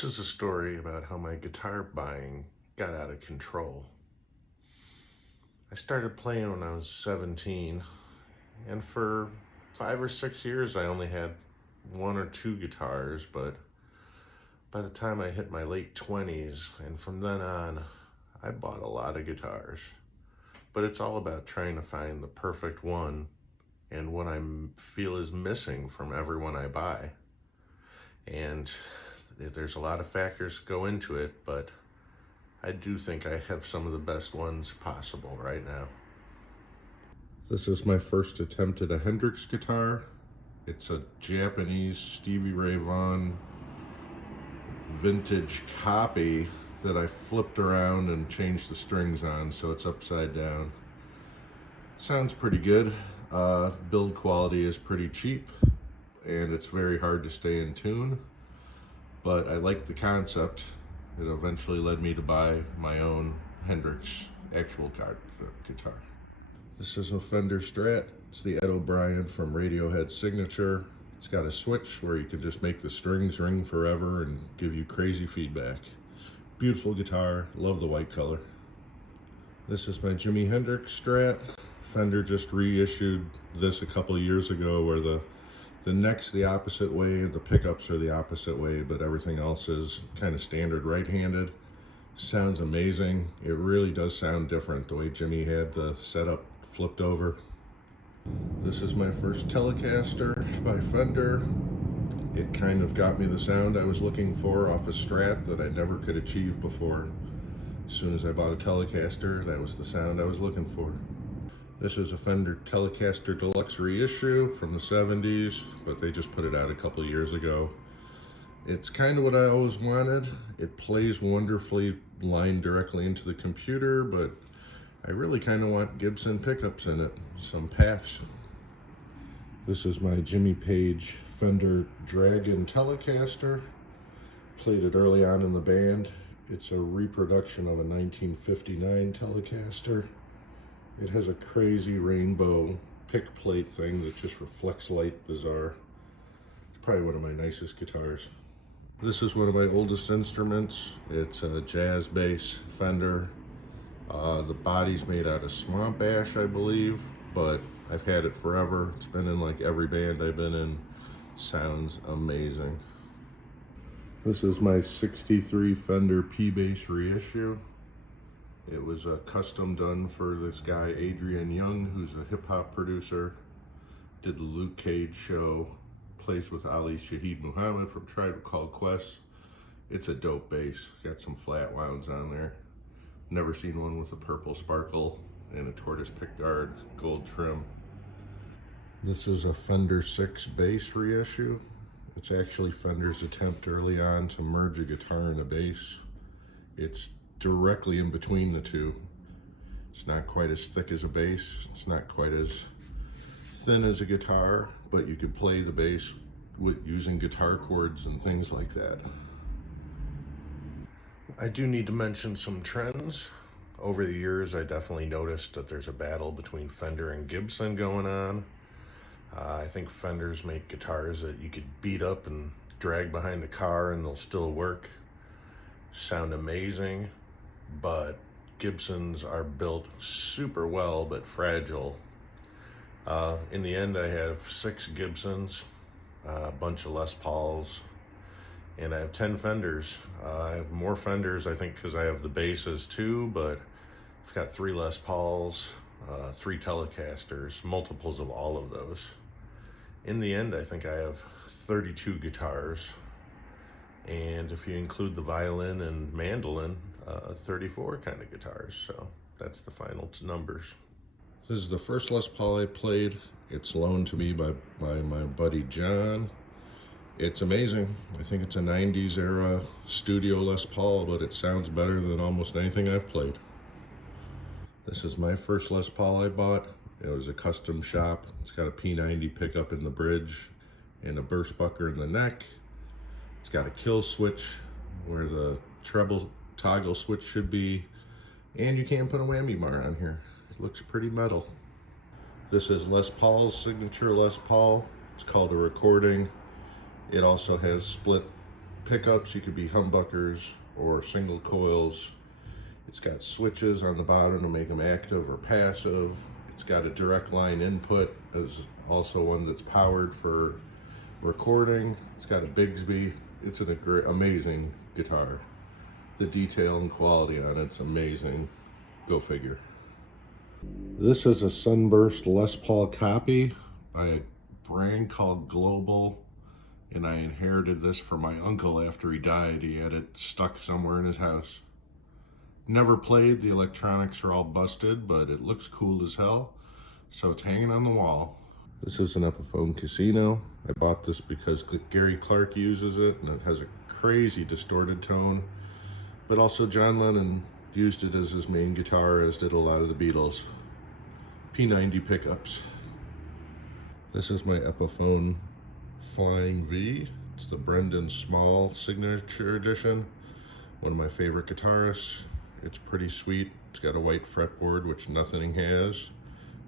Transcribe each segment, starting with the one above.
This is a story about how my guitar buying got out of control. I started playing when I was 17, and for 5 or 6 years I only had one or two guitars, but by the time I hit my late 20s and from then on, I bought a lot of guitars. But it's all about trying to find the perfect one and what I feel is missing from every one I buy. And there's a lot of factors that go into it, but I do think I have some of the best ones possible right now. This is my first attempt at a Hendrix guitar. It's a Japanese Stevie Ray Vaughan vintage copy that I flipped around and changed the strings on so it's upside down. Sounds pretty good. Build quality is pretty cheap and it's very hard to stay in tune, but I like the concept. It eventually led me to buy my own Hendrix actual guitar. This is a Fender Strat. It's the Ed O'Brien from Radiohead Signature. It's got a switch where you can just make the strings ring forever and give you crazy feedback. Beautiful guitar, love the white color. This is my Jimi Hendrix Strat. Fender just reissued this a couple of years ago where the neck's the opposite way and the pickups are the opposite way, but everything else is kind of standard right-handed. Sounds amazing. It really does sound different the way Jimmy had the setup flipped over. This is my first Telecaster by Fender. It kind of got me the sound I was looking for off a Strat that I never could achieve before. As soon as I bought a Telecaster, that was the sound I was looking for. This is a Fender Telecaster Deluxe reissue from the 70s, but they just put it out a couple of years ago. It's kind of what I always wanted. It plays wonderfully lined directly into the computer, but I really kind of want Gibson pickups in it, some paths. This is my Jimmy Page Fender Dragon Telecaster. Played it early on in the band. It's a reproduction of a 1959 Telecaster. It has a crazy rainbow pick plate thing that just reflects light bizarre. It's probably one of my nicest guitars. This is one of my oldest instruments. It's a jazz bass Fender. The body's made out of swamp ash, I believe, but I've had it forever. It's been in like every band I've been in. Sounds amazing. This is my 63 Fender P-Bass reissue. It was a custom done for this guy, Adrian Young, who's a hip hop producer. Did the Luke Cage show, plays with Ali Shaheed Muhammad from Tribe Called Quest. It's a dope bass, got some flat wounds on there. Never seen one with a purple sparkle and a tortoise pickguard, gold trim. This is a Fender 6 bass reissue. It's actually Fender's attempt early on to merge a guitar and a bass. It's directly in between the two. It's not quite as thick as a bass. It's not quite as thin as a guitar, but you could play the bass using guitar chords and things like that. I do need to mention some trends. Over the years, I definitely noticed that there's a battle between Fender and Gibson going on. I think Fenders make guitars that you could beat up and drag behind a car and they'll still work. Sound amazing, but Gibsons are built super well but fragile. In the end, I have 6 Gibsons, a bunch of Les Pauls, and I have 10 Fenders. I have more Fenders, I think, because I have the basses too, but I've got 3 Les Pauls, 3 Telecasters, multiples of all of those. In the end, I think I have 32 guitars, and if you include the violin and mandolin, 34 kind of guitars, so that's the final numbers. This is the first Les Paul I played. It's loaned to me by my buddy John. It's amazing. I think it's a 90s era studio Les Paul, but it sounds better than almost anything I've played. This is my first Les Paul I bought. It was a custom shop. It's got a P90 pickup in the bridge and a burst bucker in the neck. It's got a kill switch where the treble toggle switch should be, and you can't put a whammy bar on here. It looks pretty metal. This is Les Paul's signature Les Paul. It's called a recording. It also has split pickups. You could be humbuckers or single coils. It's got switches on the bottom to make them active or passive. It's got a direct line input. There's also one that's powered for recording. It's got a Bigsby. It's an amazing guitar. The detail and quality on it's amazing. Go figure. This is a Sunburst Les Paul copy by a brand called Global, and I inherited this from my uncle after he died. He had it stuck somewhere in his house. Never played, the electronics are all busted, but it looks cool as hell, so it's hanging on the wall. This is an Epiphone Casino. I bought this because Gary Clark uses it, and it has a crazy distorted tone, but also John Lennon used it as his main guitar, as did a lot of the Beatles. P90 pickups. This is my Epiphone Flying V. It's the Brendan Small Signature Edition. One of my favorite guitarists. It's pretty sweet. It's got a white fretboard, which nothing has.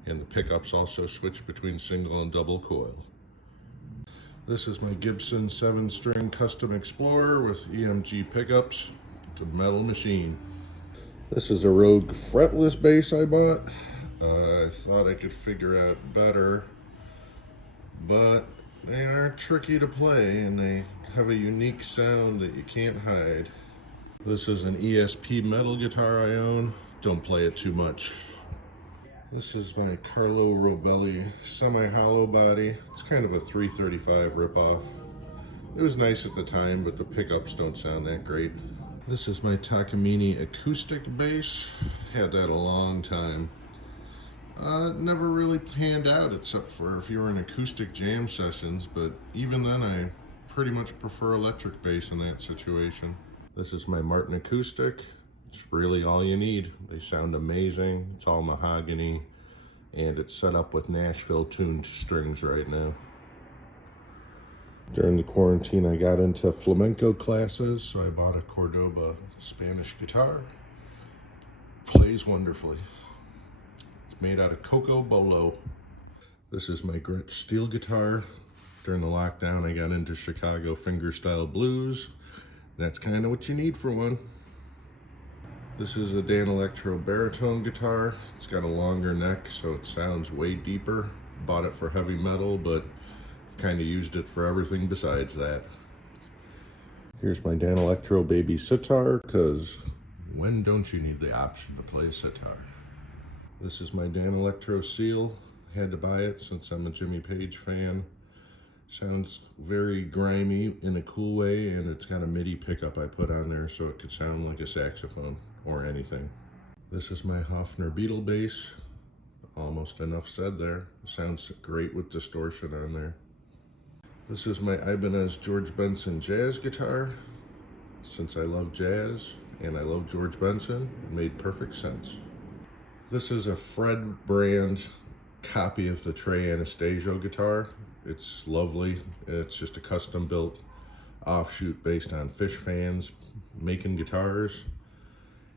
And the pickups also switch between single and double coil. This is my Gibson 7-string Custom Explorer with EMG pickups. It's a metal machine. This is a Rogue fretless bass I bought. I thought I could figure out better, but they are tricky to play and they have a unique sound that you can't hide. This is an ESP metal guitar I own. Don't play it too much. This is my Carlo Robelli semi-hollow body. It's kind of a 335 ripoff. It was nice at the time, but the pickups don't sound that great. This is my Takamine acoustic bass. Had that a long time. Never really panned out except for if you were in acoustic jam sessions, but even then I pretty much prefer electric bass in that situation. This is my Martin acoustic. It's really all you need. They sound amazing. It's all mahogany, and it's set up with Nashville tuned strings right now. During the quarantine, I got into flamenco classes, so I bought a Cordoba Spanish guitar. Plays wonderfully. It's made out of Coco Bolo. This is my Gretsch steel guitar. During the lockdown, I got into Chicago fingerstyle blues. That's kind of what you need for one. This is a Danelectro baritone guitar. It's got a longer neck, so it sounds way deeper. Bought it for heavy metal, but I've kind of used it for everything besides that. Here's my Danelectro baby sitar, because when don't you need the option to play a sitar? This is my Danelectro Seal. Had to buy it since I'm a Jimmy Page fan. Sounds very grimy in a cool way, and it's got a MIDI pickup I put on there so it could sound like a saxophone or anything. This is my Hofner Beetle bass. Almost enough said there. Sounds great with distortion on there. This is my Ibanez George Benson jazz guitar. Since I love jazz and I love George Benson, it made perfect sense. This is a Fred brand copy of the Trey Anastasio guitar. It's lovely. It's just a custom built offshoot based on Fish fans making guitars.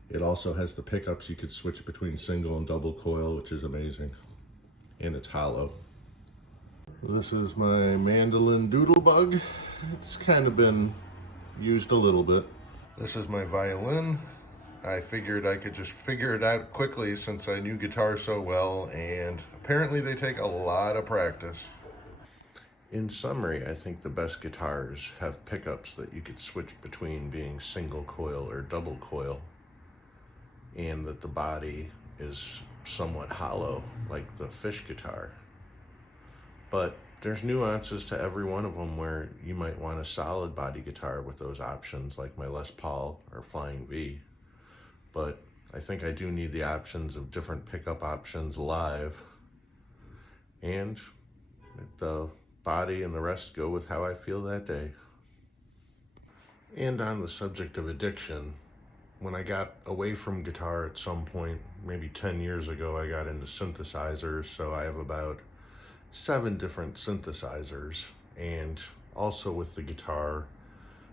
It also has the pickups you could switch between single and double coil, which is amazing. And it's hollow. This is my mandolin Doodlebug. It's kind of been used a little bit. This is my violin. I figured I could just figure it out quickly since I knew guitar so well, and apparently they take a lot of practice. In summary, I think the best guitars have pickups that you could switch between being single coil or double coil, and that the body is somewhat hollow, like the Fish guitar. But there's nuances to every one of them where you might want a solid body guitar with those options, like my Les Paul or Flying V. But I think I do need the options of different pickup options live, and the body and the rest go with how I feel that day. And on the subject of addiction, when I got away from guitar at some point, maybe 10 years ago, I got into synthesizers. So I have about 7 different synthesizers, and also with the guitar,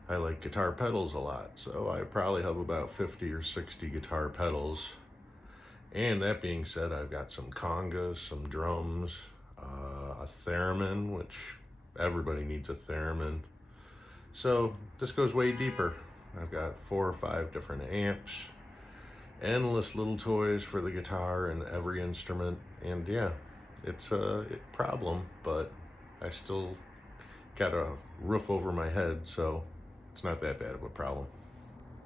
I like guitar pedals a lot. So I probably have about 50 or 60 guitar pedals. And that being said, I've got some congas, some drums, a theremin, which everybody needs a theremin, So this goes way deeper. I've got 4 or 5 different amps, endless little toys for the guitar and every instrument. And yeah, it's a problem, but I still got a roof over my head, so it's not that bad of a problem.